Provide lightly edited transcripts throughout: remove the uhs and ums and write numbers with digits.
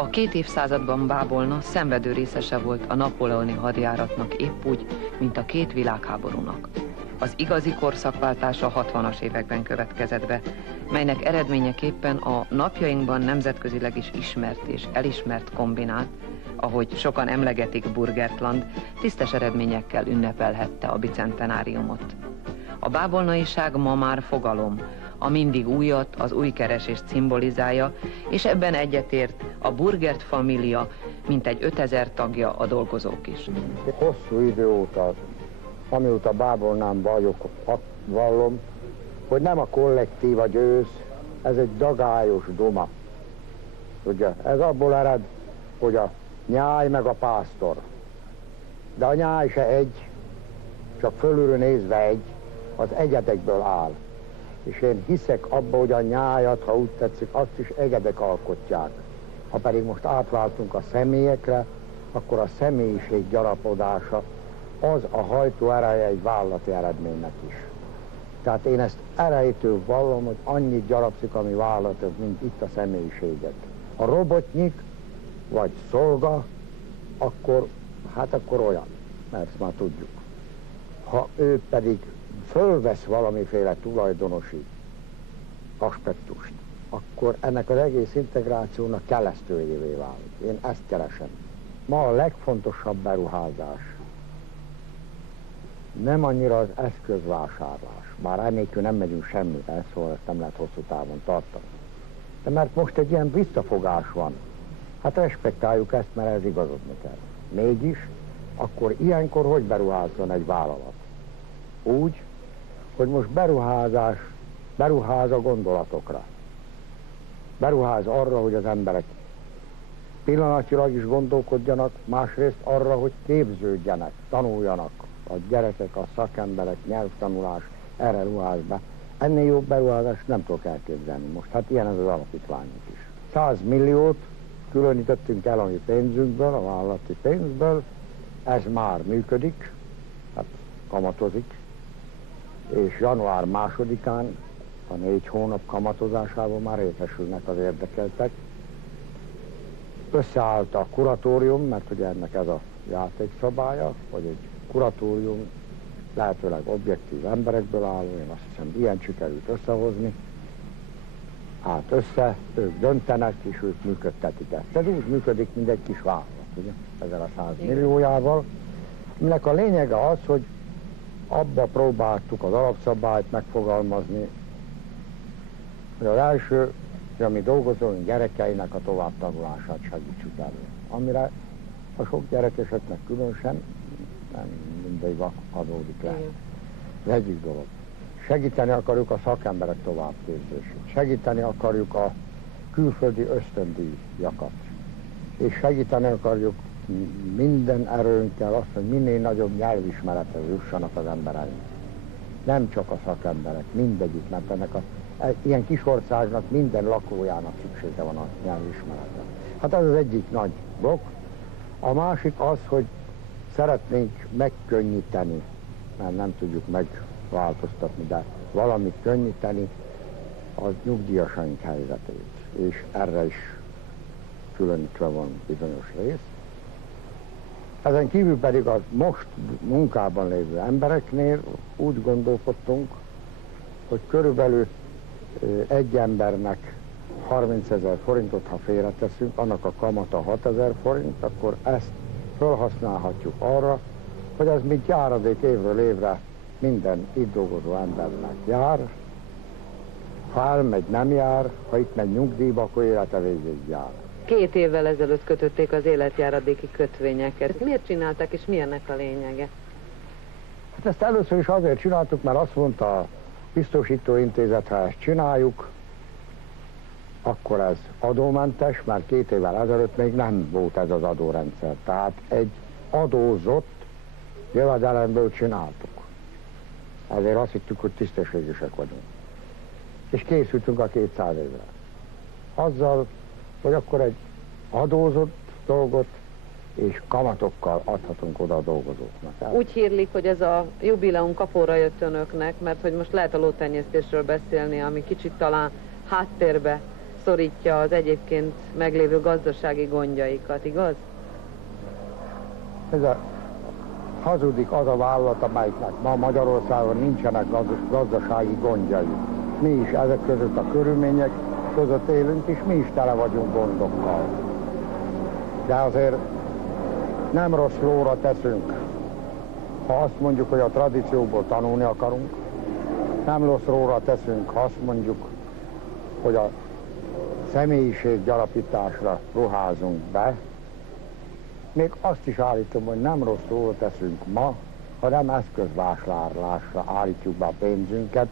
A 2 évszázadban Bábolna szenvedő részese volt a napóleoni hadjáratnak épp úgy, mint a 2 világháborúnak. Az igazi korszakváltás a 60-as években következett be, melynek eredményeképpen a napjainkban nemzetközileg is ismert és elismert kombinát, ahogy sokan emlegetik Burgertland, tisztes eredményekkel ünnepelhette a bicentenáriumot. A bábolnaiság ma már fogalom, a mindig újat, az új keresést szimbolizálja, és ebben egyetért a Burgert família, mintegy 5000 tagja, a dolgozók is. Hosszú idő óta, amióta Bábolnán vagyok, vallom, hogy nem a kollektíva győz, ez egy dagályos duma. Ugye, ez abból ered, hogy a nyáj meg a pásztor. De a nyáj se egy, csak fölülről nézve egy, az egyedekből áll. És én hiszek abba, hogy a nyájat, ha úgy tetszik, azt is egyedek alkotják. Ha pedig most átváltunk a személyekre, akkor a személyiség gyarapodása az a hajtó ereje egy vállalati eredménynek is. Tehát én ezt erejétől vallom, hogy annyit gyarapszik, ami vállalatok, mint itt a személyiséget. A robotnyik, vagy szolga, akkor, hát akkor olyan, mert ezt már tudjuk. Ha ő pedig fölvesz valamiféle tulajdonosi aspektust, akkor ennek az egész integrációnak kelesztőjévé válik. Én ezt keresem. Ma a legfontosabb beruházás nem annyira az eszközvásárlás, bár ennélkül nem megyünk semmire, szóval ezt nem lehet hosszú távon tartani. De mert most egy ilyen visszafogás van, hát respektáljuk ezt, mert ez igazodni kell. Mégis, akkor ilyenkor hogy beruházzon egy vállalat? Úgy, hogy most beruház a gondolatokra. Beruház arra, hogy az emberek pillanatilag is gondolkodjanak, másrészt arra, hogy képződjenek, tanuljanak. A gyerekek, a szakemberek, nyelvtanulás, erre ruház be. Ennél jobb beruházást nem tudok elképzelni most. Hát ilyen ez az alapítványunk is. 100 milliót különítettünk el a mi pénzünkből, a vállalati pénzből. Ez már működik, hát kamatozik. És január 2-án, a 4 hónap kamatozásában már részesülnek az érdekeltek. Összeállt a kuratórium, mert ugye ennek ez a játékszabálya, hogy egy kuratórium lehetőleg objektív emberekből áll, én azt hiszem, ilyen sikerült összehozni. Hát ők döntenek, és ők működtetik ezt. Ez úgy működik, mint egy kis vállalat, ugye, ezzel a 100 milliójával, aminek a lényege az, hogy abba próbáltuk az alapszabályt megfogalmazni, hogy az első, hogy a mi dolgozóink gyerekeinek a továbbtanulását segítsük elő. Amire a sok gyerekeseknek különösen nem mindegy adódik le. Az egyik dolog. Segíteni akarjuk a szakemberek továbbképzését, segíteni akarjuk a külföldi ösztöndíjakat, és segíteni akarjuk minden erőnkkel azt, hogy minél nagyobb nyelvismerethez jussanak az embereink. Nem csak a szakemberek, mindegyik, mert ennek ilyen kis országnak minden lakójának szüksége van a nyelvismeretre. Hát ez az egyik nagy blokk. A másik az, hogy szeretnénk megkönnyíteni, mert nem tudjuk megváltoztatni, de valamit könnyíteni az nyugdíjasaink helyzetét. És erre is különítve van bizonyos rész. Ezen kívül pedig a most munkában lévő embereknél úgy gondolkodtunk, hogy körülbelül egy embernek 30 000 forintot, ha félreteszünk, annak a kamata 6 000 forint, akkor ezt felhasználhatjuk arra, hogy ez mint járadék évről évre minden itt dolgozó embernek jár. Ha elmegy, nem jár, ha itt megy nyugdíjba, akkor élete végéig jár. 2 évvel ezelőtt kötötték az életjáradéki kötvényeket. Ezt miért csinálták, és mi ennek a lényege? Hát ezt először is azért csináltuk, mert azt mondta a biztosítóintézet, ha ezt csináljuk, akkor ez adómentes, mert 2 évvel ezelőtt még nem volt ez az adórendszer. Tehát egy adózott jövedelemből csináltuk. Ezért azt hittük, hogy tisztességesek vagyunk. És készültünk a 200 évre. Azzal, hogy akkor egy adózott dolgot és kamatokkal adhatunk oda a dolgozóknak. Úgy hírlik, hogy ez a jubileum kapóra jött önöknek, mert hogy most lehet a lótenyésztésről beszélni, ami kicsit talán háttérbe szorítja az egyébként meglévő gazdasági gondjaikat, igaz? Ez a hazudik az a vállalat, amelyiknek ma Magyarországon nincsenek gazdasági gondjai. Mi is ezek között a körülmények között élünk, és mi is tele vagyunk gondokkal. De azért nem rossz lóra teszünk, ha azt mondjuk, hogy a tradícióból tanulni akarunk. Nem rossz lóra teszünk, ha azt mondjuk, hogy a személyiséggyarapításra ruházunk be. Még azt is állítom, hogy nem rossz lóra teszünk ma, ha nem eszközvásárlásra állítjuk be a pénzünket,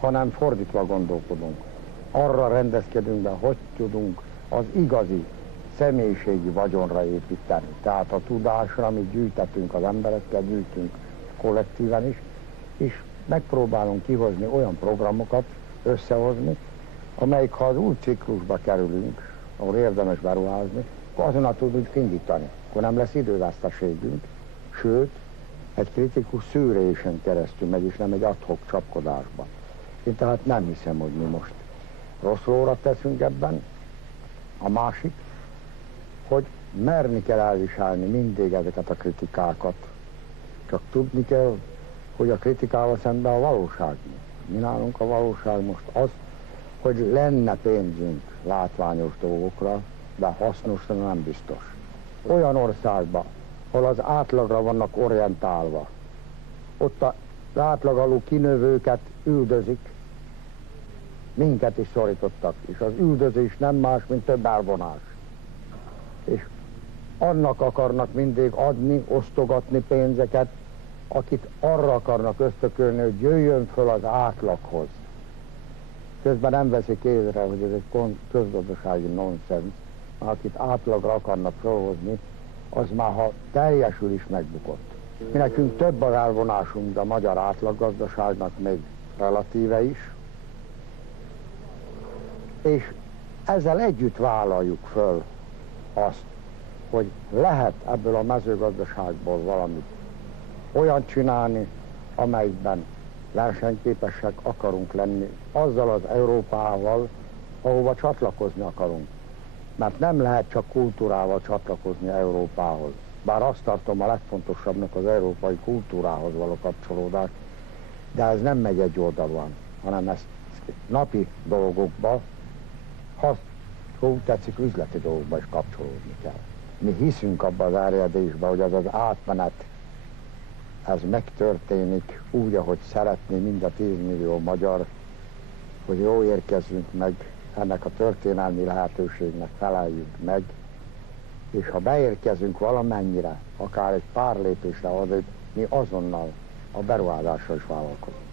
hanem fordítva gondolkodunk. Arra rendezkedünk be, hogy tudunk az igazi személyiségi vagyonra építeni. Tehát a tudásra, amit gyűjtetünk az emberekkel, gyűjtünk kollektíven is, és megpróbálunk kihozni olyan programokat, összehozni, amelyik, ha az új ciklusba kerülünk, ahol érdemes beruházni, akkor azonnal tudunk indítani. Akkor nem lesz időveszteségünk, sőt, egy kritikus szűrésen keresztül megy, és nem egy ad-hoc csapkodásban. Én tehát nem hiszem, hogy mi most rossz lóra teszünk ebben. A másik, hogy merni kell elviselni mindig ezeket a kritikákat. Csak tudni kell, hogy a kritikával szemben a valóság. Mi nálunk a valóság most az, hogy lenne pénzünk látványos dolgokra, de hasznosra nem biztos. Olyan országban, ahol az átlagra vannak orientálva, ott az átlag alul kinövőket üldözik, minket is szorítottak, és az üldözés nem más, mint több elvonás. És annak akarnak mindig adni, osztogatni pénzeket, akit arra akarnak ösztökölni, hogy jöjjön föl az átlaghoz. Közben nem veszik észre, hogy ez egy közgazdasági nonsens, akit átlagra akarnak felhozni, az már ha teljesül is megbukott. Mi nekünk több az elvonásunk, de a magyar átlaggazdaságnak még relatíve is, és ezzel együtt vállaljuk föl azt, hogy lehet ebből a mezőgazdaságból valamit olyan csinálni, amelyben versenyképesek akarunk lenni azzal az Európával, ahova csatlakozni akarunk. Mert nem lehet csak kultúrával csatlakozni Európához. Bár azt tartom a legfontosabbnak az európai kultúrához való kapcsolódás, de ez nem megy egy oldalon, hanem ezt napi dolgokba, ha úgy tetszik, üzleti dolgokba is kapcsolódni kell. Mi hiszünk abban az árjedésben, hogy az az átmenet, ez megtörténik úgy, ahogy szeretné mind a 10 millió magyar, hogy jó érkezzünk meg, ennek a történelmi lehetőségnek feleljünk meg, és ha beérkezünk valamennyire, akár egy pár lépésre odébb, mi azonnal a beruházásra is vállalkozunk.